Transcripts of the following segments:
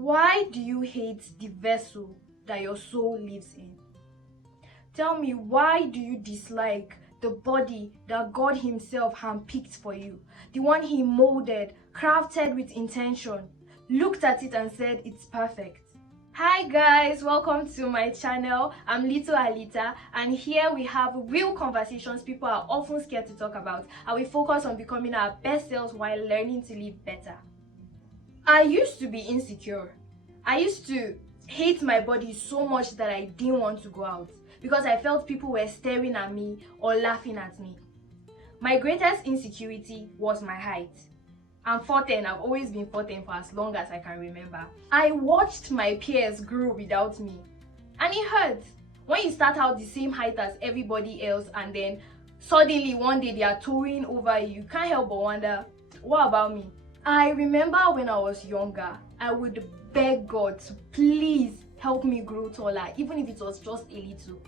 Why do you hate the vessel that your soul lives in? Tell me, why do you dislike the body that God Himself handpicked for you? The one He molded, crafted with intention, looked at it and said it's perfect. Hi guys, welcome to my channel. I'm Little Alita, and here we have real conversations people are often scared to talk about, and we focus on becoming our best selves while learning to live better. I used to be insecure. I used to hate my body so much that I didn't want to go out because I felt people were staring at me or laughing at me. My greatest insecurity was my height. I'm 4'10", I've always been 4'10" for as long as I can remember. I watched my peers grow without me, and it hurts. When you start out the same height as everybody else and then suddenly one day they are towering over you, can't help but wonder, what about me? I remember when I was younger, I would beg God to please help me grow taller, even if it was just a little.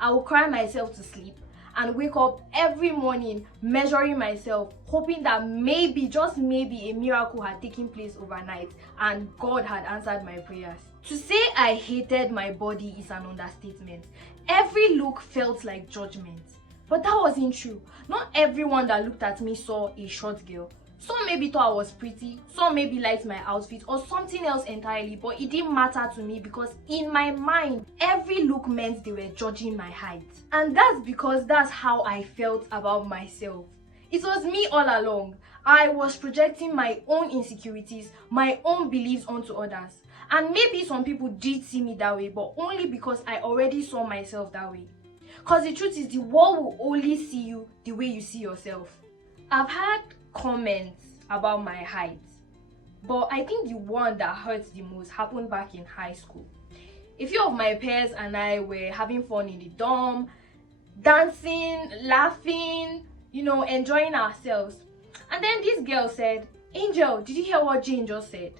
I would cry myself to sleep and wake up every morning measuring myself, hoping that maybe, just maybe, a miracle had taken place overnight and God had answered my prayers. To say I hated my body is an understatement. Every look felt like judgment. But that wasn't true. Not everyone that looked at me saw a short girl. Some maybe thought I was pretty, some maybe liked my outfit or something else entirely, but it didn't matter to me because in my mind, every look meant they were judging my height. And that's because that's how I felt about myself. It was me all along. I was projecting my own insecurities, my own beliefs onto others. And maybe some people did see me that way, but only because I already saw myself that way. Because the truth is, the world will only see you the way you see yourself. I've had comments about my height, but I think the one that hurts the most happened back in high school. A few of my peers and I were having fun in the dorm, dancing, laughing, enjoying ourselves. And then this girl said, "Angel, did you hear what Jane just said?"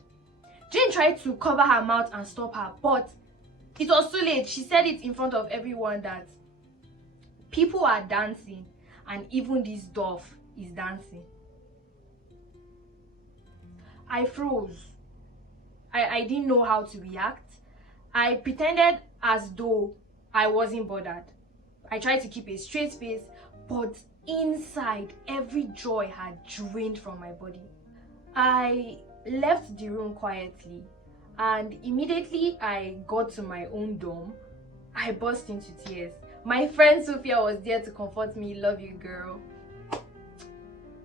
Jane tried to cover her mouth and stop her, but it was too late. She said it in front of everyone that people are dancing and even this dwarf is dancing. I froze. I didn't know how to react. I pretended as though I wasn't bothered. I tried to keep a straight face, but inside, every joy had drained from my body. I left the room quietly, and immediately I got to my own dorm. I burst into tears. My friend Sophia was there to comfort me. Love you, girl.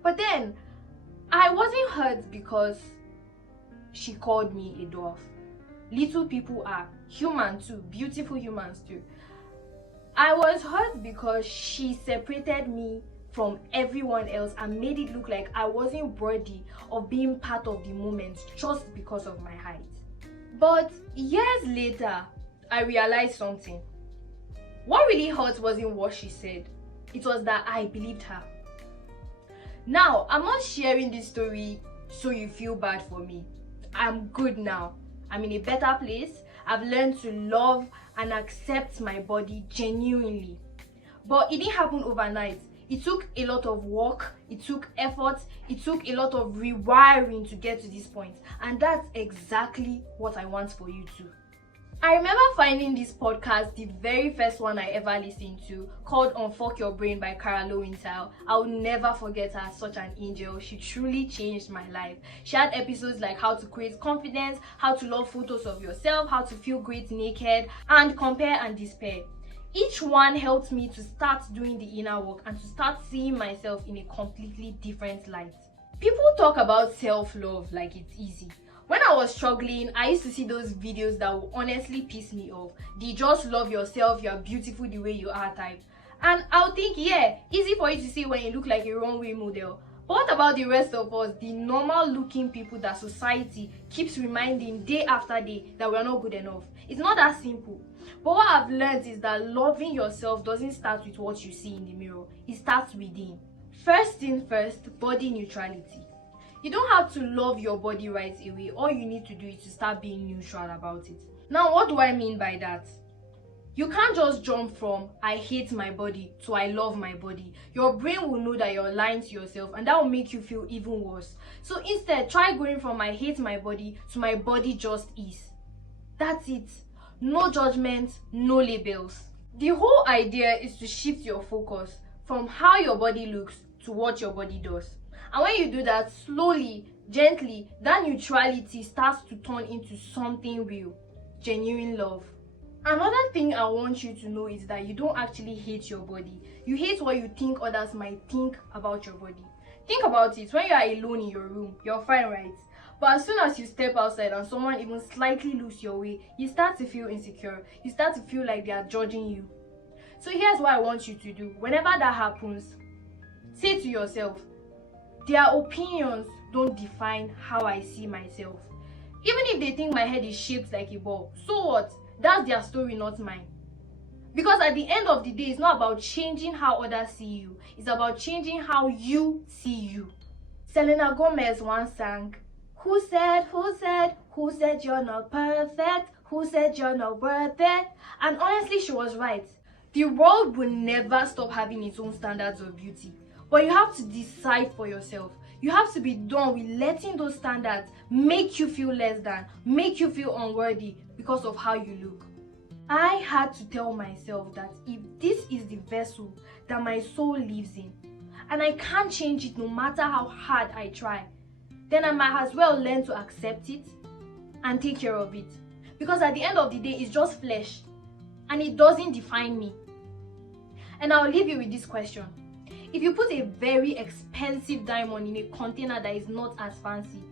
But then, I wasn't hurt because she called me a dwarf. Little people are human too, beautiful humans too. I was hurt because she separated me from everyone else and made it look like I wasn't worthy of being part of the moment just because of my height. But years later, I realized something. What really hurt wasn't what she said. It was that I believed her. Now, I'm not sharing this story so you feel bad for me. I'm good now. I'm in a better place. I've learned to love and accept my body genuinely. But it didn't happen overnight. It took a lot of work, it took effort, it took a lot of rewiring to get to this point. And that's exactly what I want for you too. I remember finding this podcast, the very first one I ever listened to, called Unfuck Your Brain by Cara Lowenthal. I will never forget her as such an angel. She truly changed my life. She had episodes like how to create confidence, how to love photos of yourself, how to feel great naked, and compare and despair. Each one helped me to start doing the inner work and to start seeing myself in a completely different light. People talk about self-love like it's easy. When I was struggling, I used to see those videos that would honestly piss me off. The just love yourself, you're beautiful the way you are type. And I'll think, yeah, easy for you to see when you look like a runway model. But what about the rest of us, the normal looking people that society keeps reminding day after day that we're not good enough? It's not that simple. But what I've learned is that loving yourself doesn't start with what you see in the mirror. It starts within. First thing first, body neutrality. You don't have to love your body right away. All you need to do is to start being neutral about it. Now, what do I mean by that? You can't just jump from I hate my body to I love my body. Your brain will know that you're lying to yourself, and that will make you feel even worse. So instead, try going from I hate my body to my body just is. That's it. No judgment, no labels. The whole idea is to shift your focus from how your body looks to what your body does. And when you do that, slowly, gently, that neutrality starts to turn into something real, genuine love. Another thing I want you to know is that you don't actually hate your body. You hate what you think others might think about your body. Think about it. When you are alone in your room, you're fine, right? But as soon as you step outside and someone even slightly loses your way, you start to feel insecure. You start to feel like they are judging you. So here's what I want you to do. Whenever that happens, say to yourself, their opinions don't define how I see myself. Even if they think my head is shaped like a ball, so what? That's their story, not mine. Because at the end of the day, it's not about changing how others see you. It's about changing how you see you. Selena Gomez once sang, who said you're not perfect? Who said you're not worth it? And honestly, she was right. The world will never stop having its own standards of beauty. But you have to decide for yourself. You have to be done with letting those standards make you feel less than, make you feel unworthy because of how you look. I had to tell myself that if this is the vessel that my soul lives in, and I can't change it no matter how hard I try, then I might as well learn to accept it and take care of it. Because at the end of the day, it's just flesh and it doesn't define me. And I'll leave you with this question. If you put a very expensive diamond in a container that is not as fancy,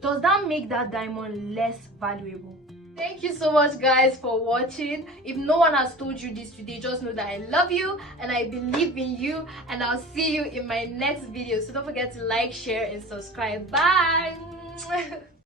does that make that diamond less valuable? Thank you so much, guys, for watching. If no one has told you this today, just know that I love you and I believe in you, and I'll see you in my next video. So don't forget to like, share, and subscribe. Bye.